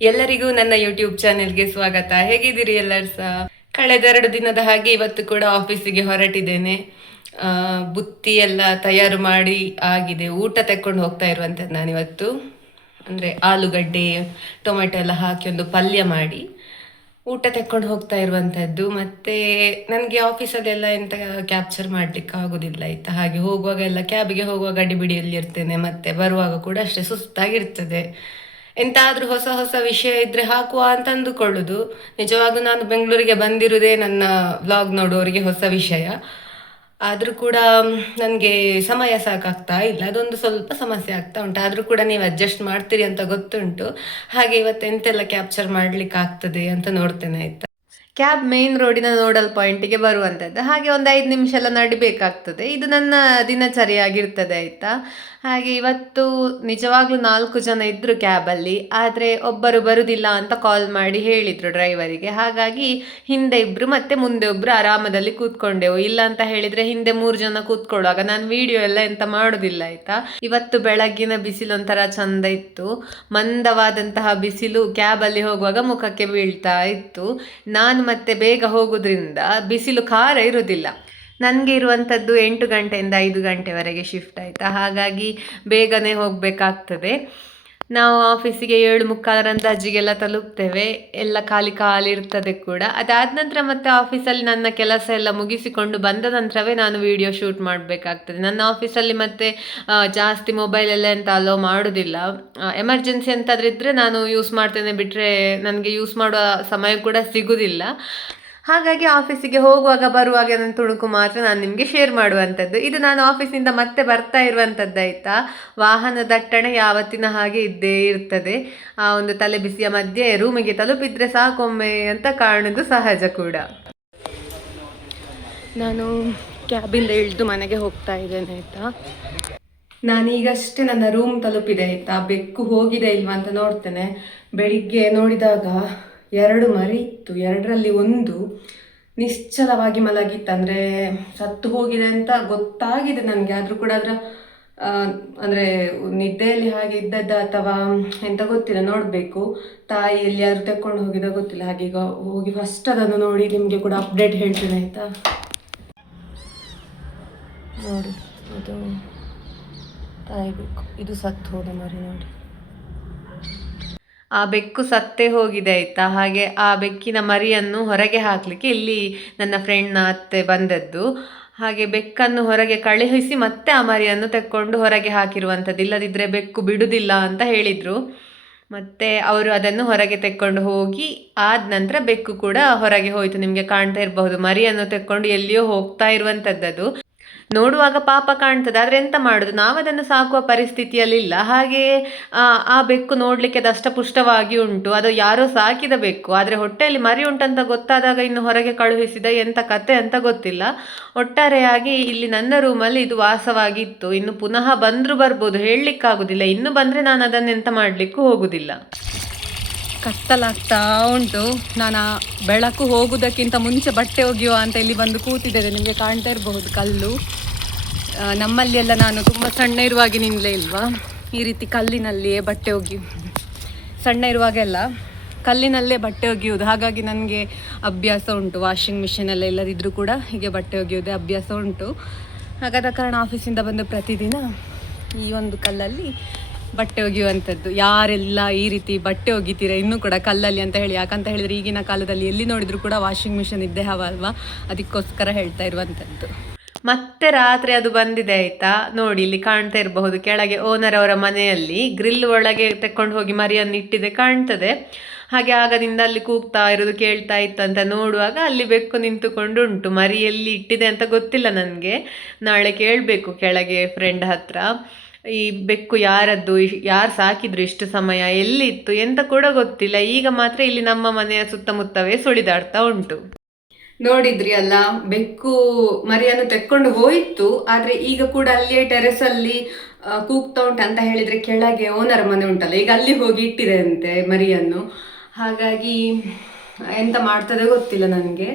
ಎಲ್ಲರಿಗೂ ನನ್ನ ಯೂಟ್ಯೂಬ್ ಚಾನೆಲ್ಗೆ ಸ್ವಾಗತ. ಹೇಗಿದ್ದೀರಿ ಎಲ್ಲರೂ ಸಹ? ಕಳೆದ 2 ದಿನದ ಹಾಗೆ ಇವತ್ತು ಕೂಡ ಆಫೀಸಿಗೆ ಹೊರಟಿದ್ದೇನೆ. ಬುತ್ತಿ ಎಲ್ಲ ತಯಾರು ಮಾಡಿ ಆಗಿದೆ. ಊಟ ತೆಕ್ಕೊಂಡು ಹೋಗ್ತಾ ಇರುವಂಥದ್ದು ನಾನಿವತ್ತು. ಅಂದರೆ ಆಲೂಗಡ್ಡೆ ಟೊಮೆಟೊ ಎಲ್ಲ ಹಾಕಿ ಒಂದು ಪಲ್ಯ ಮಾಡಿ ಊಟ ತೆಕ್ಕೊಂಡು ಹೋಗ್ತಾ ಇರುವಂಥದ್ದು. ಮತ್ತು ನನಗೆ ಆಫೀಸಲ್ಲೆಲ್ಲ ಎಂತ ಕ್ಯಾಪ್ಚರ್ ಮಾಡಲಿಕ್ಕೆ ಆಗೋದಿಲ್ಲ ಆಯಿತಾ. ಹಾಗೆ ಹೋಗುವಾಗ ಎಲ್ಲ ಕ್ಯಾಬಿಗೆ ಹೋಗುವಾಗ ಅಡಿಬಿಡಿಯಲ್ಲಿ ಇರ್ತೇನೆ, ಮತ್ತು ಬರುವಾಗ ಕೂಡ ಅಷ್ಟೇ ಸುಸ್ತಾಗಿರ್ತದೆ. ಎಂತಾದ್ರೂ ಹೊಸ ಹೊಸ ವಿಷಯ ಇದ್ರೆ ಹಾಕುವ ಅಂತ ಅಂದುಕೊಳ್ಳುದು. ನಿಜವಾಗ್ಲೂ ನಾನು ಬೆಂಗಳೂರಿಗೆ ಬಂದಿರುವುದೇ ನನ್ನ ವ್ಲಾಗ್ ನೋಡುವವರಿಗೆ ಹೊಸ ವಿಷಯ. ಆದರೂ ಕೂಡ ನನಗೆ ಸಮಯ ಸಾಕಾಗ್ತಾ ಇಲ್ಲ, ಅದೊಂದು ಸ್ವಲ್ಪ ಸಮಸ್ಯೆ ಆಗ್ತಾ ಉಂಟು. ಆದರೂ ಕೂಡ ನೀವು ಅಡ್ಜಸ್ಟ್ ಮಾಡ್ತೀರಿ ಅಂತ ಗೊತ್ತುಂಟು. ಹಾಗೆ ಇವತ್ತು ಎಂತೆಲ್ಲ ಕ್ಯಾಪ್ಚರ್ ಮಾಡ್ಲಿಕ್ಕೆ ಆಗ್ತದೆ ಅಂತ ನೋಡ್ತೇನೆ ಆಯ್ತಾ. ಕ್ಯಾಬ್ ಮೇನ್ ರೋಡಿನ ನೋಡಲ್ ಪಾಯಿಂಟಿಗೆ ಬರುವಂಥದ್ದು. ಹಾಗೆ ಒಂದು 5 ನಿಮಿಷ ಎಲ್ಲ ನಡಿಬೇಕಾಗ್ತದೆ. ಇದು ನನ್ನ ದಿನಚರಿಯಾಗಿರ್ತದೆ ಆಯಿತಾ. ಹಾಗೆ ಇವತ್ತು ನಿಜವಾಗ್ಲೂ 4 ಜನ ಇದ್ದರು ಕ್ಯಾಬಲ್ಲಿ, ಆದರೆ ಒಬ್ಬರು ಬರುವುದಿಲ್ಲ ಅಂತ ಕಾಲ್ ಮಾಡಿ ಹೇಳಿದರು ಡ್ರೈವರಿಗೆ. ಹಾಗಾಗಿ ಹಿಂದೆ 2 ಮತ್ತು ಮುಂದೆ 1 ಆರಾಮದಲ್ಲಿ ಕೂತ್ಕೊಂಡೆವು. ಇಲ್ಲ ಅಂತ ಹೇಳಿದರೆ ಹಿಂದೆ 3 ಜನ ಕೂತ್ಕೊಳ್ಳುವಾಗ ನಾನು ವಿಡಿಯೋ ಎಲ್ಲ ಎಂತ ಮಾಡೋದಿಲ್ಲ ಆಯಿತಾ. ಇವತ್ತು ಬೆಳಗ್ಗಿನ ಬಿಸಿಲು ಒಂಥರ ಚಂದ ಇತ್ತು. ಮಂದವಾದಂತಹ ಬಿಸಿಲು ಕ್ಯಾಬಲ್ಲಿ ಹೋಗುವಾಗ ಮುಖಕ್ಕೆ ಬೀಳ್ತಾ ಇತ್ತು. ನಾನು ಮತ್ತೆ ಬೇಗ ಹೋಗೋದ್ರಿಂದ ಬಿಸಿಲು ಖಾರ ಇರೋದಿಲ್ಲ. ನನಗೆ ಇರುವಂಥದ್ದು 8 ಗಂಟೆಯಿಂದ 5 ಗಂಟೆವರೆಗೆ ಶಿಫ್ಟ್ ಆಯಿತಾ. ಹಾಗಾಗಿ ಬೇಗನೆ ಹೋಗಬೇಕಾಗ್ತದೆ. ನಾವು ಆಫೀಸಿಗೆ 7:45 ಅಂದಾಜಿಗೆಲ್ಲ ತಲುಪ್ತೇವೆ. ಎಲ್ಲ ಖಾಲಿ ಖಾಲಿ ಇರ್ತದೆ ಕೂಡ. ಅದಾದ ನಂತರ ಮತ್ತೆ ಆಫೀಸಲ್ಲಿ ನನ್ನ ಕೆಲಸ ಎಲ್ಲ ಮುಗಿಸಿಕೊಂಡು ಬಂದ ನಂತರವೇ ನಾನು ವಿಡಿಯೋ ಶೂಟ್ ಮಾಡಬೇಕಾಗ್ತದೆ. ನನ್ನ ಆಫೀಸಲ್ಲಿ ಮತ್ತೆ ಜಾಸ್ತಿ ಮೊಬೈಲೆಲ್ಲ ಎಂತ ಅಲೋ ಮಾಡೋದಿಲ್ಲ. ಎಮರ್ಜೆನ್ಸಿ ಎಂತಾದ್ರೂ ಇದ್ದರೆ ನಾನು ಯೂಸ್ ಮಾಡ್ತೇನೆ, ಬಿಟ್ಟರೆ ನನಗೆ ಯೂಸ್ ಮಾಡುವ ಸಮಯ ಕೂಡ ಸಿಗೋದಿಲ್ಲ. ಹಾಗಾಗಿ ಆಫೀಸಿಗೆ ಹೋಗುವಾಗ ಬರುವಾಗ ನನ್ನ ತುಣುಕು ಮಾತ್ರ ನಾನು ನಿಮಗೆ ಶೇರ್ ಮಾಡುವಂಥದ್ದು. ಇದು ನಾನು ಆಫೀಸಿಂದ ಮತ್ತೆ ಬರ್ತಾ ಇರುವಂಥದ್ದು ಆಯಿತಾ. ವಾಹನ ದಟ್ಟಣೆ ಯಾವತ್ತಿನ ಹಾಗೆ ಇದ್ದೇ ಇರ್ತದೆ. ಆ ಒಂದು ತಲೆ ಬಿಸಿಯ ಮಧ್ಯೆ ರೂಮಿಗೆ ತಲುಪಿದ್ರೆ ಸಾಕೊಮ್ಮೆ ಅಂತ ಕಾಣೋದು ಸಹಜ ಕೂಡ. ನಾನು ಕ್ಯಾಬಿಂದ ಇಳಿದು ಮನೆಗೆ ಹೋಗ್ತಾ ಇದ್ದೇನೆ ಆಯಿತಾ. ನಾನೀಗಷ್ಟೇ ನನ್ನ ರೂಮ್ ತಲುಪಿದೆ ಆಯಿತಾ. ಬೆಕ್ಕು ಹೋಗಿದೆ ಇಲ್ವಾ ಅಂತ ನೋಡ್ತೇನೆ. ಬೆಳಿಗ್ಗೆ ನೋಡಿದಾಗ 2 ಮರಿ ಇತ್ತು. 2ರಲ್ಲಿ ಒಂದು ನಿಶ್ಚಲವಾಗಿ ಮಲಗಿತ್ತು. ಅಂದರೆ ಸತ್ತು ಹೋಗಿದೆ ಅಂತ ಗೊತ್ತಾಗಿದೆ ನನಗೆ. ಆದರೂ ಕೂಡ ಅದರ ಅಂದರೆ ನಿದ್ದೆಯಲ್ಲಿ ಹಾಗೆ ಇದ್ದದ್ದ ಅಥವಾ ಎಂತ ಗೊತ್ತಿಲ್ಲ, ನೋಡಬೇಕು. ತಾಯಿ ಎಲ್ಲಿಯಾದರೂ ತೆಕ್ಕೊಂಡು ಹೋಗಿದ ಗೊತ್ತಿಲ್ಲ. ಹಾಗೆ ಈಗ ಹೋಗಿ ಫಸ್ಟ್ ಅದನ್ನು ನೋಡಿ ನಿಮಗೆ ಕೂಡ ಅಪ್ಡೇಟ್ ಹೇಳ್ತೇನೆ ಆಯಿತಾ. ನೋಡಿ, ಇದು ತಾಯಿ ಬೇಕು, ಇದು ಸತ್ತು ಹೋದ ಮರಿ ನೋಡಿ. ಆ ಬೆಕ್ಕು ಸತ್ತೇ ಹೋಗಿದೆ ಆಯಿತಾ. ಹಾಗೆ ಆ ಬೆಕ್ಕಿನ ಮರಿಯನ್ನು ಹೊರಗೆ ಹಾಕಲಿಕ್ಕೆ ಇಲ್ಲಿ ನನ್ನ ಫ್ರೆಂಡ್ನ ಅತ್ತೆ ಬಂದದ್ದು. ಹಾಗೆ ಬೆಕ್ಕನ್ನು ಹೊರಗೆ ಕಳುಹಿಸಿ ಮತ್ತೆ ಆ ಮರಿಯನ್ನು ತೆಕ್ಕೊಂಡು ಹೊರಗೆ ಹಾಕಿರುವಂಥದ್ದು. ಇಲ್ಲದಿದ್ದರೆ ಬೆಕ್ಕು ಬಿಡುವುದಿಲ್ಲ ಅಂತ ಹೇಳಿದರು. ಮತ್ತು ಅವರು ಅದನ್ನು ಹೊರಗೆ ತೆಕ್ಕೊಂಡು ಹೋಗಿ ಆದ ನಂತರ ಬೆಕ್ಕು ಕೂಡ ಹೊರಗೆ ಹೋಯಿತು. ನಿಮಗೆ ಕಾಣ್ತಾ ಇರಬಹುದು, ಮರಿಯನ್ನು ತೆಕ್ಕೊಂಡು ಎಲ್ಲಿಯೋ ಹೋಗ್ತಾ ಇರುವಂಥದ್ದು. ನೋಡುವಾಗ ಪಾಪ ಕಾಣ್ತದೆ, ಆದರೆ ಎಂತ ಮಾಡೋದು, ನಾವು ಅದನ್ನು ಸಾಕುವ ಪರಿಸ್ಥಿತಿಯಲ್ಲಿಲ್ಲ. ಹಾಗೆಯೇ ಆ ಬೆಕ್ಕು ನೋಡಲಿಕ್ಕೆ ದಷ್ಟಪುಷ್ಟವಾಗಿ ಉಂಟು. ಅದು ಯಾರೋ ಸಾಕಿದ ಬೆಕ್ಕು, ಆದರೆ ಹೊಟ್ಟೆಯಲ್ಲಿ ಮರಿ ಉಂಟಂತ ಗೊತ್ತಾದಾಗ ಇನ್ನು ಹೊರಗೆ ಕಳುಹಿಸಿದ ಎಂಥ ಕತೆ ಅಂತ ಗೊತ್ತಿಲ್ಲ. ಒಟ್ಟಾರೆಯಾಗಿ ಇಲ್ಲಿ ನನ್ನ ರೂಮಲ್ಲಿ ಇದು ವಾಸವಾಗಿತ್ತು. ಇನ್ನು ಪುನಃ ಬಂದರೂ ಬರ್ಬೋದು, ಹೇಳಲಿಕ್ಕಾಗೋದಿಲ್ಲ. ಇನ್ನು ಬಂದರೆ ನಾನು ಅದನ್ನು ಎಂತ ಮಾಡಲಿಕ್ಕೂ ಹೋಗುವುದಿಲ್ಲ. ಕತ್ತಲಾಗ್ತಾ ಉಂಟು. ನಾನು ಬೆಳಕು ಹೋಗುವುದಕ್ಕಿಂತ ಮುಂಚೆ ಬಟ್ಟೆ ಒಗೆಯುವ ಅಂತ ಇಲ್ಲಿ ಬಂದು ಕೂತಿದ್ದೇನೆ. ನಿಮಗೆ ಕಾಣ್ತಾ ಇರಬಹುದು ಕಲ್ಲು. ನಮ್ಮಲ್ಲಿ ಎಲ್ಲ ನಾನು ತುಂಬ ಸಣ್ಣ ಇರುವಾಗಿನಿಂದಲೇ ಇಲ್ವಾ ಈ ರೀತಿ ಕಲ್ಲಿನಲ್ಲಿಯೇ ಬಟ್ಟೆ ಸಣ್ಣ ಇರುವಾಗೆಲ್ಲ ಕಲ್ಲಿನಲ್ಲೇ ಬಟ್ಟೆ ಒಗೆಯುವುದು. ಹಾಗಾಗಿ ನನಗೆ ಅಭ್ಯಾಸ ಉಂಟು. ವಾಷಿಂಗ್ ಮಿಷಿನೆಲ್ಲ ಇಲ್ಲದಿದ್ದರೂ ಕೂಡ ಹೀಗೆ ಬಟ್ಟೆ ಒಗೆಯೋದೇ ಅಭ್ಯಾಸ ಉಂಟು. ಹಾಗಾದ ಕಾರಣ ಆಫೀಸಿಂದ ಬಂದು ಪ್ರತಿದಿನ ಈ ಒಂದು ಕಲ್ಲಲ್ಲಿ ಬಟ್ಟೆ ಒಗೆಯುವಂಥದ್ದು. ಯಾರೆಲ್ಲ ಈ ರೀತಿ ಬಟ್ಟೆ ಒಗಿತೀರ ಇನ್ನೂ ಕೂಡ ಕಲ್ಲಲ್ಲಿ ಅಂತ ಹೇಳಿ. ಯಾಕಂತ ಹೇಳಿದರೆ ಈಗಿನ ಕಾಲದಲ್ಲಿ ಎಲ್ಲಿ ನೋಡಿದರೂ ಕೂಡ ವಾಷಿಂಗ್ ಮಿಷಿನ್ ಇದ್ದೇ ಅಲ್ವಾ, ಅದಕ್ಕೋಸ್ಕರ ಹೇಳ್ತಾ ಇರುವಂಥದ್ದು. ಮತ್ತೆ ರಾತ್ರಿ ಅದು ಬಂದಿದೆ ಆಯಿತಾ. ನೋಡಿ, ಇಲ್ಲಿ ಕಾಣ್ತಾ ಇರಬಹುದು, ಕೆಳಗೆ ಓನರ್ ಅವರ ಮನೆಯಲ್ಲಿ ಗ್ರಿಲ್ ಒಳಗೆ ತೆಕ್ಕೊಂಡು ಹೋಗಿ ಮರಿಯನ್ನು ಇಟ್ಟಿದೆ ಕಾಣ್ತದೆ. ಹಾಗೆ ಆಗದಿಂದ ಅಲ್ಲಿ ಕೂಗ್ತಾ ಇರೋದು ಕೇಳ್ತಾ ಇತ್ತು ಅಂತ ನೋಡುವಾಗ ಅಲ್ಲಿ ಬೆಕ್ಕು ನಿಂತುಕೊಂಡು ಉಂಟು. ಮರಿ ಎಲ್ಲಿ ಇಟ್ಟಿದೆ ಅಂತ ಗೊತ್ತಿಲ್ಲ ನನಗೆ. ನಾಳೆ ಕೇಳಬೇಕು ಕೆಳಗೆ ಫ್ರೆಂಡ್ ಹತ್ರ. ಈ ಬೆಕ್ಕು ಯಾರದ್ದು, ಯಾರು ಸಾಕಿದ್ರು, ಇಷ್ಟು ಸಮಯ ಎಲ್ಲಿತ್ತು ಎಂತ ಕೂಡ ಗೊತ್ತಿಲ್ಲ. ಈಗ ಮಾತ್ರ ಇಲ್ಲಿ ನಮ್ಮ ಮನೆಯ ಸುತ್ತಮುತ್ತವೇ ಸುಳಿದಾಡ್ತಾ ಉಂಟು. ನೋಡಿದ್ರಿ ಅಲ್ಲ, ಬೆಕ್ಕು ಮರಿಯನ್ನು ತೆಕ್ಕೊಂಡು ಹೋಯಿತು. ಆದರೆ ಈಗ ಕೂಡ ಅಲ್ಲಿಯೇ ಟೆರೆಸಲ್ಲಿ ಕೂಗ್ತಾ ಉಂಟು. ಅಂತ ಹೇಳಿದರೆ ಕೆಳಗೆ ಓನರ್ ಮನೆ ಉಂಟಲ್ಲ, ಈಗ ಅಲ್ಲಿ ಹೋಗಿ ಇಟ್ಟಿದೆ ಅಂತೆ ಮರಿಯನ್ನು. ಹಾಗಾಗಿ ಎಂತ ಮಾಡ್ತದೆ ಗೊತ್ತಿಲ್ಲ ನನಗೆ.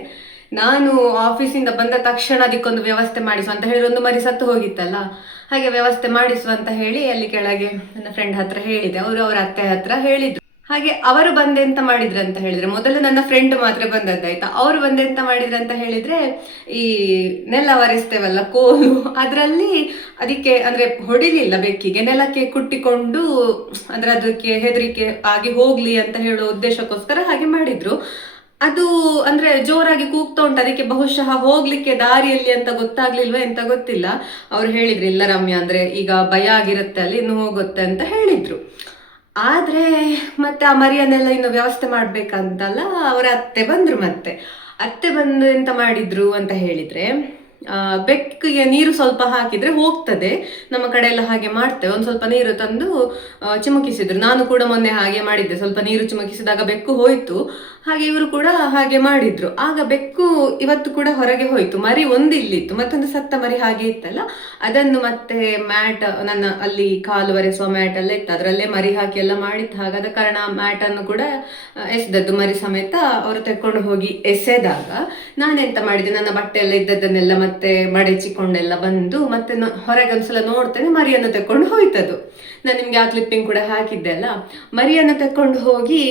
ನಾನು ಆಫೀಸಿಂದ ಬಂದ ತಕ್ಷಣ ಅದಕ್ಕೊಂದು ವ್ಯವಸ್ಥೆ ಮಾಡಿಸುವ ಅಂತ ಹೇಳಿ, ಒಂದು ಮರಿ ಸತ್ತು ಹೋಗಿತ್ತಲ್ಲ, ಹಾಗೆ ವ್ಯವಸ್ಥೆ ಮಾಡಿಸುವ ಅಂತ ಹೇಳಿ ಅಲ್ಲಿ ಕೆಳಗೆ ನನ್ನ ಫ್ರೆಂಡ್ ಹತ್ರ ಹೇಳಿದೆ. ಅವರು ಅವರ ಅತ್ತೆ ಹತ್ರ ಹೇಳಿದ್ರು. ಹಾಗೆ ಅವರು ಬಂದೆಂತ ಮಾಡಿದ್ರು ಅಂತ ಹೇಳಿದ್ರೆ, ಮೊದಲು ನನ್ನ ಫ್ರೆಂಡ್ ಮಾತ್ರ ಬಂದದ್ದಾಯ್ತಾ, ಅವರು ಬಂದೆಂತ ಮಾಡಿದ್ರು ಅಂತ ಹೇಳಿದ್ರೆ, ಈ ನೆಲ ಒರೆಸ್ತೇವಲ್ಲ ಕೋಲು, ಅದರಲ್ಲಿ ಅದಕ್ಕೆ ಅಂದ್ರೆ ಹೊಡಿಲಿಲ್ಲ, ಬೆಕ್ಕಿಗೆ ನೆಲಕ್ಕೆ ಕುಟ್ಟಿಕೊಂಡು ಅಂದ್ರೆ ಅದಕ್ಕೆ ಹೆದರಿಕೆ ಆಗಿ ಹೋಗ್ಲಿ ಅಂತ ಹೇಳೋ ಉದ್ದೇಶಕ್ಕೋಸ್ಕರ ಹಾಗೆ ಮಾಡಿದ್ರು. ಅದು ಅಂದ್ರೆ ಜೋರಾಗಿ ಕೂಗ್ತಾ ಉಂಟು, ಅದಕ್ಕೆ ಬಹುಶಃ ಹೋಗ್ಲಿಕ್ಕೆ ದಾರಿಯಲ್ಲಿ ಅಂತ ಗೊತ್ತಾಗ್ಲಿಲ್ವಾ ಎಂತ ಗೊತ್ತಿಲ್ಲ. ಅವ್ರು ಹೇಳಿದ್ರು, ಇಲ್ಲ ರಮ್ಯಾ ಅಂದ್ರೆ ಈಗ ಭಯ ಆಗಿರುತ್ತೆ ಅಲ್ಲಿ, ಇನ್ನು ಹೋಗುತ್ತೆ ಅಂತ ಹೇಳಿದ್ರು. ಆದ್ರೆ ಮತ್ತೆ ಆ ಮರಿಯನ್ನೆಲ್ಲ ಇನ್ನು ವ್ಯವಸ್ಥೆ ಮಾಡ್ಬೇಕಂತಲ್ಲ, ಅವರ ಅತ್ತೆ ಬಂದ್ರು. ಮತ್ತೆ ಅತ್ತೆ ಬಂದು ಎಂತ ಮಾಡಿದ್ರು ಅಂತ ಹೇಳಿದ್ರೆ, ಬೆಕ್ಕಿಗೆ ನೀರು ಸ್ವಲ್ಪ ಹಾಕಿದ್ರೆ ಹೋಗ್ತದೆ, ನಮ್ಮ ಕಡೆ ಎಲ್ಲ ಹಾಗೆ ಮಾಡ್ತೇವೆ. ಒಂದ್ ಸ್ವಲ್ಪ ನೀರು ತಂದು ಚಿಮುಕಿಸಿದ್ರು. ನಾನು ಕೂಡ ಮೊನ್ನೆ ಹಾಗೆ ಮಾಡಿದ್ದೆ, ಸ್ವಲ್ಪ ನೀರು ಚಿಮುಕಿಸಿದಾಗ ಬೆಕ್ಕು ಹೋಯ್ತು. ಹಾಗೆ ಇವರು ಕೂಡ ಹಾಗೆ ಮಾಡಿದ್ರು. ಆಗ ಬೆಕ್ಕು ಇವತ್ತು ಕೂಡ ಹೊರಗೆ ಹೋಯ್ತು. ಮರಿ ಒಂದು ಇಲ್ಲಿತ್ತು, ಮತ್ತೊಂದು ಸತ್ತ ಮರಿ ಹಾಗೆ ಇತ್ತಲ್ಲ, ಅದನ್ನು ಮತ್ತೆ ಮ್ಯಾಟ್, ನನ್ನ ಅಲ್ಲಿ ಕಾಲು ಒರೆಸುವ ಮ್ಯಾಟ್ ಎಲ್ಲ ಇತ್ತು, ಅದರಲ್ಲೇ ಮರಿ ಹಾಕಿ ಎಲ್ಲ ಮಾಡಿತ್ತು. ಹಾಗಾದ ಕಾರಣ ಮ್ಯಾಟ್ ಅನ್ನು ಕೂಡ ಎಸೆದದ್ದು ಮರಿ ಸಮೇತ ಅವರು ತೆಕ್ಕೊಂಡು ಹೋಗಿ ಎಸೆದಾಗ ನಾನೆಂತ ಮಾಡಿದೆ, ನನ್ನ ಬಟ್ಟೆ ಎಲ್ಲ ಇದ್ದದ್ದನ್ನೆಲ್ಲ ಮತ್ತೆ ಮಡಚಿಕೊಂಡೆಲ್ಲ ಬಂದು ಮತ್ತೆ ಹೊರಗೆ ಒಂದ್ಸಲ ನೋಡ್ತೇನೆ, ಮರಿಯನ್ನು ತೆಕ್ಕೊಂಡು ಹೋಯ್ತದು. ನಾನು ನಿಮ್ಗೆ ಆ ಕ್ಲಿಪ್ಪಿಂಗ್ ಕೂಡ ಹಾಕಿದ್ದೆ ಅಲ್ಲ. ಮರಿಯನ್ನು ತೆಕ್ಕೊಂಡು ಹೋಗಿ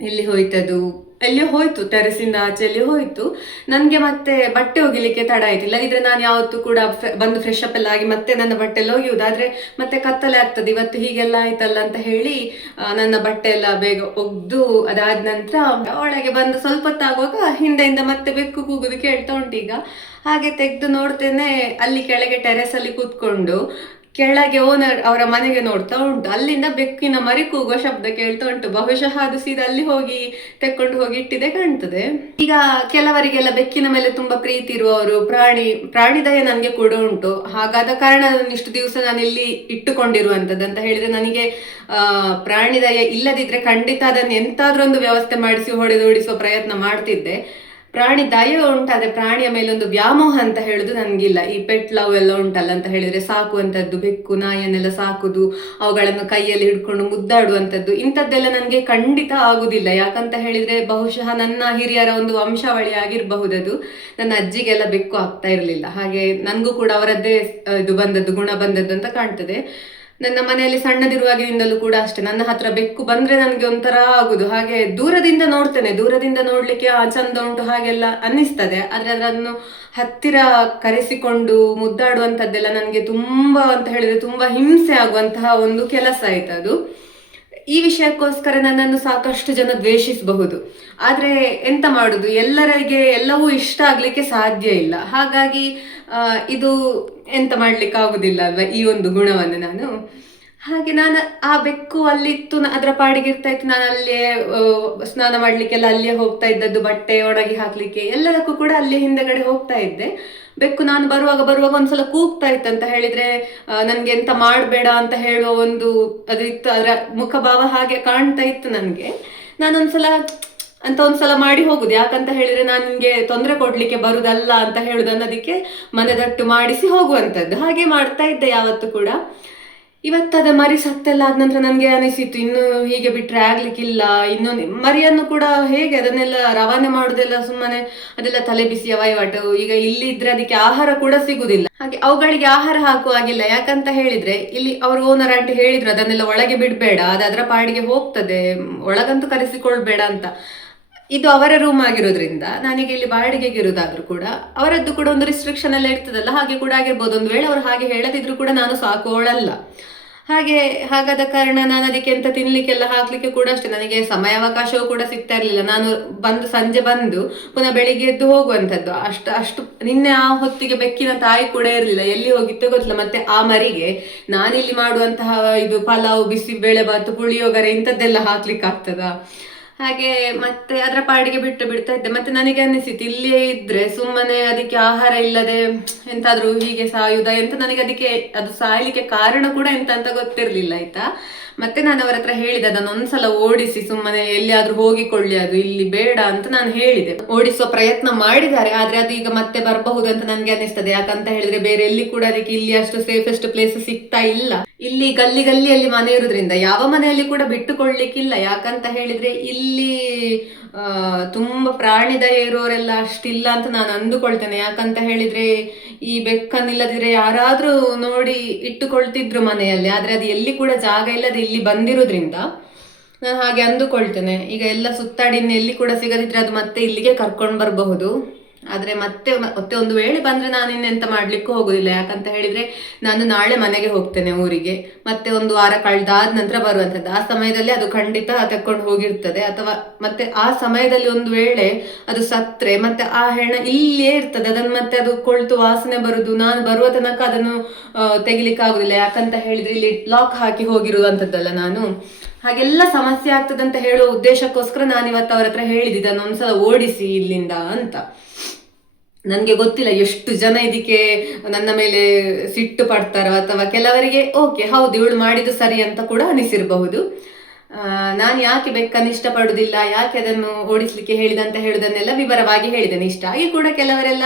ಎಲ್ಲಿ ಹೋಯ್ತದು, ಎಲ್ಲಿಯೋ ಹೋಯ್ತು, ಟೆರೆಸಿಂದ ಆಚೆಯಲ್ಲಿ ಹೋಯ್ತು. ನನಗೆ ಮತ್ತೆ ಬಟ್ಟೆ ಒಗಿಲಿಕ್ಕೆ ತಡ ಆಯ್ತು. ಇಲ್ಲದಿದ್ರೆ ನಾನು ಯಾವತ್ತೂ ಕೂಡ ಬಂದು ಫ್ರೆಶ್ ಅಪ್ ಎಲ್ಲ ಆಗಿ ಮತ್ತೆ ನನ್ನ ಬಟ್ಟೆ ಎಲ್ಲ ಒಗೆಯುವುದಾದ್ರೆ ಮತ್ತೆ ಕತ್ತಲೆ ಆಗ್ತದೆ, ಇವತ್ತು ಹೀಗೆಲ್ಲ ಆಯ್ತಲ್ಲ ಅಂತ ಹೇಳಿ ನನ್ನ ಬಟ್ಟೆ ಎಲ್ಲ ಬೇಗ ಒಗ್ದು ಅದಾದ ನಂತರ ಒಳಗೆ ಬಂದು ಸ್ವಲ್ಪ ಹೊತ್ತಾಗುವಾಗ ಹಿಂದೆಯಿಂದ ಮತ್ತೆ ಬೆಕ್ಕು ಕೂಗುದು ಕೇಳ್ತಾ ಉಂಟು. ಈಗ ಹಾಗೆ ತೆಗೆದು ನೋಡ್ತೇನೆ, ಅಲ್ಲಿ ಕೆಳಗೆ ಟೆರೆಸ್ ಅಲ್ಲಿ ಕೂತ್ಕೊಂಡು ಕೆಳಗೆ ಓನರ್ ಅವರ ಮನೆಗೆ ನೋಡ್ತಾ ಉಂಟು. ಅಲ್ಲಿಂದ ಬೆಕ್ಕಿನ ಮರಿ ಕೂಗುವ ಶಬ್ದ ಕೇಳ್ತಾ ಉಂಟು. ಬಹುಶಃ ಅದು ಸೀದಾ ಅಲ್ಲಿ ಹೋಗಿ ತೆಕ್ಕೊಂಡು ಹೋಗಿ ಇಟ್ಟಿದೆ ಕಾಣ್ತದೆ. ಈಗ ಕೆಲವರಿಗೆಲ್ಲ ಬೆಕ್ಕಿನ ಮೇಲೆ ತುಂಬಾ ಪ್ರೀತಿ ಇರುವವರು, ಪ್ರಾಣಿ ದಯೆ ನನಗೆ ಕೂಡ ಉಂಟು. ಹಾಗಾದ ಕಾರಣ ಇಷ್ಟು ದಿವಸ ನಾನು ಇಲ್ಲಿ ಇಟ್ಟುಕೊಂಡಿರುವಂತದ್ದು ಅಂತ ಹೇಳಿದ್ರೆ, ನನಗೆ ಪ್ರಾಣಿ ದಯೆ ಇಲ್ಲದಿದ್ರೆ ಖಂಡಿತ ಅದನ್ನು ಎಂತಾದ್ರೂ ಒಂದು ವ್ಯವಸ್ಥೆ ಮಾಡಿಸಿ ಹೊಡೆದೋಡಿಸುವ ಪ್ರಯತ್ನ ಮಾಡ್ತಿದ್ದೆ. ಪ್ರಾಣಿ ದಯೆ ಉಂಟಾದ್ರೆ ಪ್ರಾಣಿಯ ಮೇಲೆ ಒಂದು ವ್ಯಾಮೋಹ ಅಂತ ಹೇಳುದು ನನ್ಗಿಲ್ಲ. ಈ ಪೆಟ್ ಲವ್ ಎಲ್ಲ ಉಂಟಲ್ಲ ಅಂತ ಹೇಳಿದ್ರೆ, ಸಾಕುವಂಥದ್ದು, ಬೆಕ್ಕು ನಾಯಿಯನ್ನೆಲ್ಲ ಸಾಕುದು, ಅವುಗಳನ್ನು ಕೈಯಲ್ಲಿ ಹಿಡ್ಕೊಂಡು ಮುದ್ದಾಡುವಂಥದ್ದು, ಇಂಥದ್ದೆಲ್ಲ ನನಗೆ ಖಂಡಿತ ಆಗುದಿಲ್ಲ. ಯಾಕಂತ ಹೇಳಿದ್ರೆ ಬಹುಶಃ ನನ್ನ ಹಿರಿಯರ ಒಂದು ವಂಶಾವಳಿ ಆಗಿರಬಹುದದು. ನನ್ನ ಅಜ್ಜಿಗೆಲ್ಲ ಬೆಕ್ಕು ಆಗ್ತಾ ಇರಲಿಲ್ಲ, ಹಾಗೆ ನನಗೂ ಕೂಡ ಅವರದ್ದೇ ಇದು ಬಂದದ್ದು, ಗುಣ ಬಂದದ್ದು ಅಂತ ಕಾಣ್ತದೆ. ನನ್ನ ಮನೆಯಲ್ಲಿ ಸಣ್ಣದಿರುವಾಗಿನಿಂದಲೂ ಕೂಡ ಅಷ್ಟೇ, ನನ್ನ ಹತ್ರ ಬೆಕ್ಕು ಬಂದ್ರೆ ನನಗೆ ಒಂಥರ ಆಗುದು. ಹಾಗೆ ದೂರದಿಂದ ನೋಡ್ತೇನೆ, ದೂರದಿಂದ ನೋಡ್ಲಿಕ್ಕೆ ಚಂದ ಉಂಟು ಹಾಗೆಲ್ಲ ಅನ್ನಿಸ್ತದೆ, ಆದ್ರೆ ಅದನ್ನು ಹತ್ತಿರ ಕರೆಸಿಕೊಂಡು ಮುದ್ದಾಡುವಂಥದ್ದೆಲ್ಲ ನನಗೆ ತುಂಬಾ ಅಂತ ಹೇಳಿದ್ರೆ ತುಂಬಾ ಹಿಂಸೆ ಆಗುವಂತಹ ಒಂದು ಕೆಲಸ ಆಯ್ತು ಅದು. ಈ ವಿಷಯಕ್ಕೋಸ್ಕರ ನನ್ನನ್ನು ಸಾಕಷ್ಟು ಜನ ದ್ವೇಷಿಸಬಹುದು, ಆದ್ರೆ ಎಂತ ಮಾಡುದು, ಎಲ್ಲರಿಗೆ ಎಲ್ಲವೂ ಇಷ್ಟ ಆಗ್ಲಿಕ್ಕೆ ಸಾಧ್ಯ ಇಲ್ಲ. ಹಾಗಾಗಿ ಇದು ಎಂತ ಮಾಡ್ಲಿಕ್ಕೆ ಆಗುದಿಲ್ಲ ಅಲ್ವಾ, ಈ ಒಂದು ಗುಣವನ್ನು ನಾನು. ಹಾಗೆ ನಾನು ಆ ಬೆಕ್ಕು ಅಲ್ಲಿತ್ತು, ಅದರ ಪಾಡಿಗೆ ಇರ್ತಾ ಇತ್ತು. ನಾನು ಅಲ್ಲೇ ಸ್ನಾನ ಮಾಡ್ಲಿಕ್ಕೆಲ್ಲ ಅಲ್ಲೇ ಹೋಗ್ತಾ ಇದ್ದದ್ದು, ಬಟ್ಟೆ ಒಣಗಿ ಹಾಕ್ಲಿಕ್ಕೆ ಎಲ್ಲದಕ್ಕೂ ಕೂಡ ಅಲ್ಲೇ ಹಿಂದೆಗಡೆ ಹೋಗ್ತಾ ಇದ್ದೆ. ಬೆಕ್ಕು ನಾನು ಬರುವಾಗ ಒಂದ್ಸಲ ಕೂಗ್ತಾ ಇತ್ತು ಅಂತ ಹೇಳಿದ್ರೆ, ನನ್ಗೆ ಎಂತ ಮಾಡ್ಬೇಡ ಅಂತ ಹೇಳುವ ಒಂದು ಅದು ಇತ್ತು, ಅದರ ಮುಖಭಾವ ಹಾಗೆ ಕಾಣ್ತಾ ಇತ್ತು ನನ್ಗೆ. ನಾನೊಂದ್ಸಲ ಅಂತ ಒಂದ್ಸಲ ಮಾಡಿ ಹೋಗುದು, ಯಾಕಂತ ಹೇಳಿದ್ರೆ ನಾನು ನಿಮ್ಗೆ ತೊಂದರೆ ಕೊಡ್ಲಿಕ್ಕೆ ಬರುದಲ್ಲ ಅಂತ ಹೇಳುದು ಅನ್ನೋದಕ್ಕೆ ಮನೆದಟ್ಟು ಮಾಡಿಸಿ ಹೋಗುವಂಥದ್ದು. ಹಾಗೆ ಮಾಡ್ತಾ ಇದ್ದೆ ಯಾವತ್ತು ಕೂಡ. ಇವತ್ತದ ಮರಿ ಸತ್ತೆಲ್ಲ ಆದ ನಂತರ ನನ್ಗೆ ಅನಿಸಿತು, ಇನ್ನು ಹೀಗೆ ಬಿಟ್ರೆ ಆಗ್ಲಿಕ್ಕಿಲ್ಲ. ಇನ್ನು ಮರಿಯನ್ನು ಕೂಡ ಹೇಗೆ ಅದನ್ನೆಲ್ಲ ರವಾನೆ ಮಾಡುದೆಲ್ಲ ಸುಮ್ಮನೆ, ಅದೆಲ್ಲ ತಲೆ ಬಿಸಿಯ ವಹಿವಾಟು. ಈಗ ಇಲ್ಲಿ ಇದ್ರೆ ಅದಕ್ಕೆ ಆಹಾರ ಕೂಡ ಸಿಗುದಿಲ್ಲ, ಹಾಗೆ ಅವುಗಳಿಗೆ ಆಹಾರ ಹಾಕುವಾಗಿಲ್ಲ. ಯಾಕಂತ ಹೇಳಿದ್ರೆ ಇಲ್ಲಿ ಅವರು ಓನರ್ ಆಂಟಿ ಹೇಳಿದ್ರು, ಅದನ್ನೆಲ್ಲ ಒಳಗೆ ಬಿಡ್ಬೇಡ, ಅದು ಅದರ ಪಾಡಿಗೆ ಹೋಗ್ತದೆ, ಒಳಗಂತೂ ಕರೆಸಿಕೊಳ್ಬೇಡ ಅಂತ. ಇದು ಅವರ ರೂಮ್ ಆಗಿರೋದ್ರಿಂದ ನನಗೆ ಇಲ್ಲಿ ಬಾಡಿಗೆಗೆ ಇರೋದಾದ್ರೂ ಕೂಡ ಅವರದ್ದು ಕೂಡ ಒಂದು ರಿಸ್ಟ್ರಿಕ್ಷನ್ ಎಲ್ಲ ಇರ್ತದಲ್ಲ, ಹಾಗೆ ಕೂಡ ಆಗಿರ್ಬೋದು. ಒಂದು ವೇಳೆ ಅವರು ಹಾಗೆ ಹೇಳದಿದ್ರು ಕೂಡ ನಾನು ಸಾಕೋಳಲ್ಲ. ಹಾಗಾದ ಕಾರಣ ನಾನು ಅದಕ್ಕೆ ಎಂತ ತಿನ್ಲಿಕ್ಕೆಲ್ಲ ಹಾಕ್ಲಿಕ್ಕೆ ಕೂಡ ಅಷ್ಟೇ ನನಗೆ ಸಮಯಾವಕಾಶವೂ ಕೂಡ ಸಿಗ್ತಾ ಇರ್ಲಿಲ್ಲ. ನಾನು ಸಂಜೆ ಬಂದು ಪುನಃ ಬೆಳಿಗ್ಗೆ ಎದ್ದು ಹೋಗುವಂಥದ್ದು. ಅಷ್ಟು ನಿನ್ನೆ ಆ ಹೊತ್ತಿಗೆ ಬೆಕ್ಕಿನ ತಾಯಿ ಕೂಡ ಇರಲಿಲ್ಲ, ಎಲ್ಲಿ ಹೋಗಿತ್ತೋ ಗೊತ್ತಿಲ್ಲ. ಮತ್ತೆ ಆ ಮರಿಗೆ ನಾನಿಲ್ಲಿ ಮಾಡುವಂತಹ ಇದು ಪಲಾವ್, ಬಿಸಿ ಬೇಳೆ ಬಾತು, ಪುಳಿಯೋಗರೆ ಇಂಥದ್ದೆಲ್ಲ ಹಾಕ್ಲಿಕ್ಕೆ ಆಗ್ತದ? ಹಾಗೆ ಮತ್ತೆ ಅದರ ಪಾಡಿಗೆ ಬಿಡ್ತಾ ಇದ್ದೆ. ಮತ್ತೆ ನನಗೆ ಅನ್ನಿಸಿತು, ಇಲ್ಲಿಯೇ ಇದ್ರೆ ಸುಮ್ಮನೆ ಅದಕ್ಕೆ ಆಹಾರ ಇಲ್ಲದೆ ಎಂತಾದ್ರೂ ಹೀಗೆ ಸಾಯುದ ಎಂತ, ನನಗೆ ಅದಕ್ಕೆ ಅದು ಸಾಯ್ಲಿಕ್ಕೆ ಕಾರಣ ಕೂಡ ಎಂತ ಅಂತ ಗೊತ್ತಿರ್ಲಿಲ್ಲ ಆಯ್ತಾ. ಮತ್ತೆ ನಾನು ಅವರ ಹತ್ರ ಹೇಳಿದೆ, ಅದನ್ನು ಒಂದ್ಸಲ ಓಡಿಸಿ ಸುಮ್ಮನೆ ಎಲ್ಲಿಯಾದ್ರೂ ಹೋಗಿಕೊಳ್ಳಿ, ಅದು ಇಲ್ಲಿ ಬೇಡ ಅಂತ ನಾನು ಹೇಳಿದೆ. ಓಡಿಸುವ ಪ್ರಯತ್ನ ಮಾಡಿದ್ದಾರೆ, ಆದ್ರೆ ಅದು ಈಗ ಮತ್ತೆ ಬರಬಹುದು ಅಂತ ನನ್ಗೆ ಅನಿಸ್ತದೆ. ಯಾಕಂತ ಹೇಳಿದ್ರೆ ಬೇರೆ ಎಲ್ಲಿ ಕೂಡ ಅದಕ್ಕೆ ಇಲ್ಲಿ ಅಷ್ಟು ಸೇಫೆಸ್ಟ್ ಪ್ಲೇಸ್ ಸಿಗ್ತಾ ಇಲ್ಲ. ಇಲ್ಲಿ ಗಲ್ಲಿಯಲ್ಲಿ ಮನೆ ಇರೋದ್ರಿಂದ ಯಾವ ಮನೆಯಲ್ಲಿ ಕೂಡ ಬಿಟ್ಟುಕೊಳ್ಳಿಕ್ಕಿಲ್ಲ. ಯಾಕಂತ ಹೇಳಿದ್ರೆ ಇಲ್ಲಿ ತುಂಬಾ ಪ್ರಾಣಿ ದಯೆ ಇರೋರೆಲ್ಲ ಅಷ್ಟಿಲ್ಲ ಅಂತ ನಾನು ಅಂದುಕೊಳ್ತೇನೆ. ಯಾಕಂತ ಹೇಳಿದ್ರೆ ಈ ಬೆಕ್ಕನ್ನಿಲ್ಲದಿದ್ರೆ ಯಾರಾದ್ರೂ ನೋಡಿ ಇಟ್ಟುಕೊಳ್ತಿದ್ರು ಮನೆಯಲ್ಲಿ, ಆದ್ರೆ ಅದು ಎಲ್ಲಿ ಕೂಡ ಜಾಗ ಇಲ್ಲದೆ ಇಲ್ಲಿ ಬಂದಿರೋದ್ರಿಂದ ನಾನು ಹಾಗೆ ಅಂದುಕೊಳ್ತೇನೆ. ಈಗ ಎಲ್ಲ ಸುತ್ತಾಡಿ ಎಲ್ಲಿ ಕೂಡ ಸಿಗದಿದ್ರೆ ಅದು ಮತ್ತೆ ಇಲ್ಲಿಗೆ ಕರ್ಕೊಂಡು ಬರಬಹುದು. ಆದ್ರೆ ಮತ್ತೆ ಮತ್ತೆ ಒಂದು ವೇಳೆ ಬಂದ್ರೆ ನಾನು ಇನ್ನೆಂತ ಮಾಡ್ಲಿಕ್ಕೂ ಹೋಗುದಿಲ್ಲ. ಯಾಕಂತ ಹೇಳಿದ್ರೆ ನಾನು ನಾಳೆ ಮನೆಗೆ ಹೋಗ್ತೇನೆ ಊರಿಗೆ. ಮತ್ತೆ ಒಂದು ವಾರ ಕಳೆದಾದ ನಂತರ ಬರುವಂತದ್ದು. ಆ ಸಮಯದಲ್ಲಿ ಅದು ಖಂಡಿತ ತೆಕ್ಕೊಂಡು ಹೋಗಿರ್ತದೆ. ಅಥವಾ ಮತ್ತೆ ಆ ಸಮಯದಲ್ಲಿ ಒಂದು ವೇಳೆ ಅದು ಸತ್ರೆ ಮತ್ತೆ ಆ ಹೆಣ ಇಲ್ಲೇ ಇರ್ತದೆ. ಅದನ್ನು ಮತ್ತೆ ಅದು ಕೊಳ್ತು ವಾಸನೆ ಬರುದು. ನಾನು ಬರುವ ತನಕ ಅದನ್ನು ತೆಗಿಲಿಕ್ಕೆ ಆಗುದಿಲ್ಲ. ಯಾಕಂತ ಹೇಳಿದ್ರೆ ಇಲ್ಲಿ ಲಾಕ್ ಹಾಕಿ ಹೋಗಿರುವಂತದ್ದಲ್ಲ ನಾನು. ಹಾಗೆಲ್ಲ ಸಮಸ್ಯೆ ಆಗ್ತದೆ ಅಂತ ಹೇಳುವ ಉದ್ದೇಶಕ್ಕೋಸ್ಕರ ನಾನು ಇವತ್ತು ಅವ್ರ ಹತ್ರ ಹೇಳಿದ್ದೆ ಇದನ್ನು ಒಂದ್ಸಲ ಓಡಿಸಿ ಇಲ್ಲಿಂದ ಅಂತ. ನನ್ಗೆ ಗೊತ್ತಿಲ್ಲ ಎಷ್ಟು ಜನ ಇದಕ್ಕೆ ನನ್ನ ಮೇಲೆ ಸಿಟ್ಟು ಪಡ್ತಾರೋ, ಅಥವಾ ಕೆಲವರಿಗೆ ಓಕೆ ಹೌದು ಇವಳು ಮಾಡಿದ್ದು ಸರಿ ಅಂತ ಕೂಡ ಅನಿಸಿರಬಹುದು. ನಾನು ಯಾಕೆ ಬೆಕ್ಕನ್ನು ಇಷ್ಟಪಡುವುದಿಲ್ಲ, ಯಾಕೆ ಅದನ್ನು ಓಡಿಸ್ಲಿಕ್ಕೆ ಹೇಳಿದಂತ ಹೇಳುದನ್ನೆಲ್ಲ ವಿವರವಾಗಿ ಹೇಳಿದ್ದೇನೆ. ಇಷ್ಟ ಆಗಿ ಕೂಡ ಕೆಲವರೆಲ್ಲ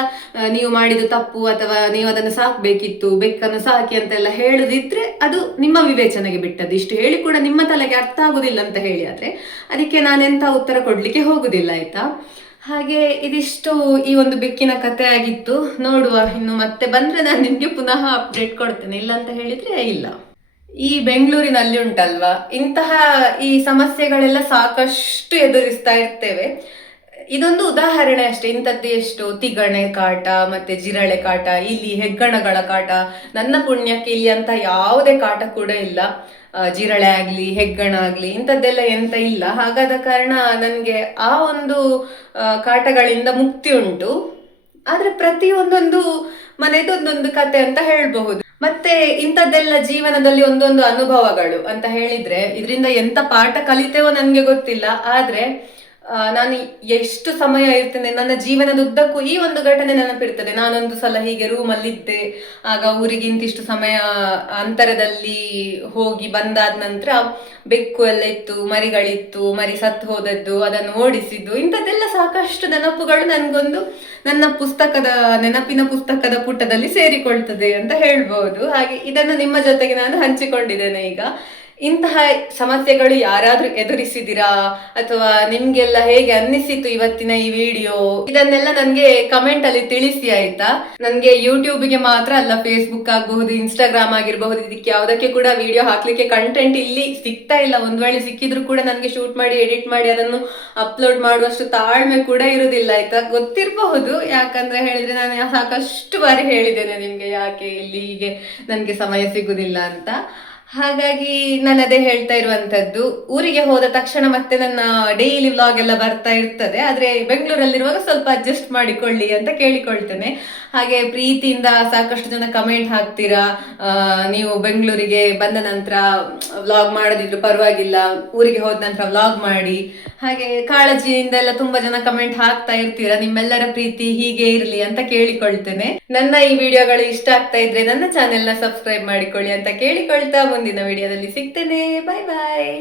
ನೀವು ಮಾಡಿದ್ದು ತಪ್ಪು, ಅಥವಾ ನೀವು ಅದನ್ನು ಸಾಕ್ಬೇಕಿತ್ತು, ಬೆಕ್ಕನ್ನು ಸಾಕಿ ಅಂತೆಲ್ಲ ಹೇಳುದಿದ್ರೆ ಅದು ನಿಮ್ಮ ವಿವೇಚನೆಗೆ ಬಿಟ್ಟದ್ದು. ಇಷ್ಟು ಹೇಳಿ ಕೂಡ ನಿಮ್ಮ ತಲೆಗೆ ಅರ್ಥ ಆಗುದಿಲ್ಲ ಅಂತ ಹೇಳಿ ಆದ್ರೆ ಅದಕ್ಕೆ ನಾನೆಂತ ಉತ್ತರ ಕೊಡ್ಲಿಕ್ಕೆ ಹೋಗುದಿಲ್ಲ, ಆಯ್ತಾ. ಹಾಗೆ ಇದಿಷ್ಟು ಈ ಒಂದು ಬೆಕ್ಕಿನ ಕಥೆ ಆಗಿತ್ತು. ನೋಡುವ, ಇನ್ನು ಮತ್ತೆ ಬಂದ್ರೆ ನಾನು ನಿಮ್ಗೆ ಪುನಃ ಅಪ್ಡೇಟ್ ಕೊಡ್ತೇನೆ. ಇಲ್ಲ ಅಂತ ಹೇಳಿದ್ರೆ ಇಲ್ಲ. ಈ ಬೆಂಗಳೂರಿನಲ್ಲಿ ಉಂಟಲ್ವಾ, ಇಂತಹ ಈ ಸಮಸ್ಯೆಗಳೆಲ್ಲ ಸಾಕಷ್ಟು ಎದುರಿಸ್ತಾ ಇರ್ತೇವೆ. ಇದೊಂದು ಉದಾಹರಣೆ ಅಷ್ಟೇ. ಇಂಥದ್ದು ಎಷ್ಟು ತಿಗಣೆ ಕಾಟ, ಮತ್ತೆ ಜಿರಳೆ ಕಾಟ, ಇಲ್ಲಿ ಹೆಗ್ಗಣಗಳ ಕಾಟ. ನನ್ನ ಪುಣ್ಯಕ್ಕೆ ಇಲ್ಲಿ ಅಂತ ಯಾವುದೇ ಕಾಟ ಕೂಡ ಇಲ್ಲ. ಜಿರಳೆ ಆಗ್ಲಿ ಹೆಗ್ಗಣ ಆಗ್ಲಿ ಇಂಥದ್ದೆಲ್ಲ ಎಂತ ಇಲ್ಲ. ಹಾಗಾದ ಕಾರಣ ನನ್ಗೆ ಆ ಒಂದು ಕಾಟಗಳಿಂದ ಮುಕ್ತಿ ಉಂಟು. ಆದ್ರೆ ಪ್ರತಿಯೊಂದೊಂದು ಮನೆದೊಂದೊಂದು ಕತೆ ಅಂತ ಹೇಳ್ಬಹುದು. ಮತ್ತೆ ಇಂಥದ್ದೆಲ್ಲ ಜೀವನದಲ್ಲಿ ಒಂದೊಂದು ಅನುಭವಗಳು ಅಂತ ಹೇಳಿದ್ರೆ ಇದರಿಂದ ಎಂತ ಪಾಠ ಕಲಿತೇವೋ ನನ್ಗೆ ಗೊತ್ತಿಲ್ಲ. ಆದ್ರೆ ನಾನು ಎಷ್ಟು ಸಮಯ ಇರ್ತೇನೆ ನನ್ನ ಜೀವನದ ಉದ್ದಕ್ಕೂ ಈ ಒಂದು ಘಟನೆ ನೆನಪಿರ್ತದೆ. ನಾನೊಂದು ಸಲ ಹೀಗೆ ರೂಮಲ್ಲಿ ಇದ್ದೆ. ಆಗ ಊರಿಗೆ ಇಂತಿಷ್ಟು ಸಮಯ ಅಂತರದಲ್ಲಿ ಹೋಗಿ ಬಂದಾದ ನಂತರ ಬೆಕ್ಕು ಎಲ್ಲ ಇತ್ತು, ಮರಿಗಳಿತ್ತು, ಮರಿ ಸತ್ತು ಹೋದದ್ದು, ಅದನ್ನು ಓಡಿಸಿದ್ದು, ಇಂಥದ್ದೆಲ್ಲ ಸಾಕಷ್ಟು ನೆನಪುಗಳು ನನ್ಗೊಂದು ನನ್ನ ನೆನಪಿನ ಪುಸ್ತಕದ ಪುಟದಲ್ಲಿ ಸೇರಿಕೊಳ್ತದೆ ಅಂತ ಹೇಳ್ಬಹುದು. ಹಾಗೆ ಇದನ್ನು ನಿಮ್ಮ ಜೊತೆಗೆ ನಾನು ಹಂಚಿಕೊಂಡಿದ್ದೇನೆ. ಈಗ ಇಂತಹ ಸಮಸ್ಯೆಗಳು ಯಾರಾದ್ರೂ ಎದುರಿಸಿದಿರಾ, ಅಥವಾ ನಿಮ್ಗೆಲ್ಲ ಹೇಗೆ ಅನ್ನಿಸಿತು ಇವತ್ತಿನ ಈ ವಿಡಿಯೋ, ಇದನ್ನೆಲ್ಲ ನನ್ಗೆ ಕಮೆಂಟ್ ಅಲ್ಲಿ ತಿಳಿಸಿ, ಆಯ್ತಾ. ನನ್ಗೆ ಯೂಟ್ಯೂಬ್ಗೆ ಮಾತ್ರ ಅಲ್ಲ, ಫೇಸ್ಬುಕ್ ಆಗಬಹುದು, ಇನ್ಸ್ಟಾಗ್ರಾಮ್ ಆಗಿರಬಹುದು, ಇದಕ್ಕೆ ಯಾವ್ದಕ್ಕೆ ಕೂಡ ವಿಡಿಯೋ ಹಾಕ್ಲಿಕ್ಕೆ ಕಂಟೆಂಟ್ ಇಲ್ಲಿ ಸಿಗ್ತಾ ಇಲ್ಲ. ಒಂದ್ ವೇಳೆ ಸಿಕ್ಕಿದ್ರು ಕೂಡ ನನ್ಗೆ ಶೂಟ್ ಮಾಡಿ ಎಡಿಟ್ ಮಾಡಿ ಅದನ್ನು ಅಪ್ಲೋಡ್ ಮಾಡುವಷ್ಟು ತಾಳ್ಮೆ ಕೂಡ ಇರುದಿಲ್ಲ, ಆಯ್ತಾ. ಗೊತ್ತಿರಬಹುದು, ಯಾಕಂದ್ರೆ ಹೇಳಿದ್ರೆ ನಾನು ಸಾಕಷ್ಟು ಬಾರಿ ಹೇಳಿದ್ದೇನೆ ನಿಮ್ಗೆ ಯಾಕೆ ಇಲ್ಲಿ ಹೀಗೆ ನನ್ಗೆ ಸಮಯ ಸಿಗುದಿಲ್ಲ ಅಂತ. ಹಾಗಾಗಿ ನಾನು ಅದೇ ಹೇಳ್ತಾ ಇರುವಂತದ್ದು. ಊರಿಗೆ ಹೋದ ತಕ್ಷಣ ಮತ್ತೆ ನನ್ನ ಡೈಲಿ ವ್ಲಾಗ್ ಎಲ್ಲ ಬರ್ತಾ ಇರ್ತದೆ. ಆದ್ರೆ ಬೆಂಗಳೂರಲ್ಲಿರುವಾಗ ಸ್ವಲ್ಪ ಅಡ್ಜಸ್ಟ್ ಮಾಡಿಕೊಳ್ಳಿ ಅಂತ ಕೇಳಿಕೊಳ್ತೇನೆ. ಹಾಗೆ ಪ್ರೀತಿಯಿಂದ ಸಾಕಷ್ಟು ಜನ ಕಮೆಂಟ್ ಹಾಕ್ತೀರಾ, ನೀವು ಬೆಂಗಳೂರಿಗೆ ಬಂದ ನಂತರ ವ್ಲಾಗ್ ಮಾಡೋದಿದ್ರು ಪರವಾಗಿಲ್ಲ, ಊರಿಗೆ ಹೋದ ನಂತರ ವ್ಲಾಗ್ ಮಾಡಿ. ಹಾಗೆ ಕಾಳಜಿಯಿಂದ ಎಲ್ಲ ತುಂಬಾ ಜನ ಕಮೆಂಟ್ ಹಾಕ್ತಾ ಇರ್ತೀರಾ. ನಿಮ್ಮೆಲ್ಲರ ಪ್ರೀತಿ ಹೀಗೆ ಇರ್ಲಿ ಅಂತ ಕೇಳಿಕೊಳ್ತೇನೆ. ನನ್ನ ಈ ವಿಡಿಯೋಗಳು ಇಷ್ಟ ಆಗ್ತಾ ಇದ್ರೆ ನನ್ನ ಚಾನೆಲ್ನ ಸಬ್ಸ್ಕ್ರೈಬ್ ಮಾಡಿಕೊಳ್ಳಿ ಅಂತ ಕೇಳಿಕೊಳ್ತಾ ಮುಂದಿನ ವಿಡಿಯೋದಲ್ಲಿ ಸಿಗ್ತೇನೆ. ಬಾಯ್ ಬಾಯ್.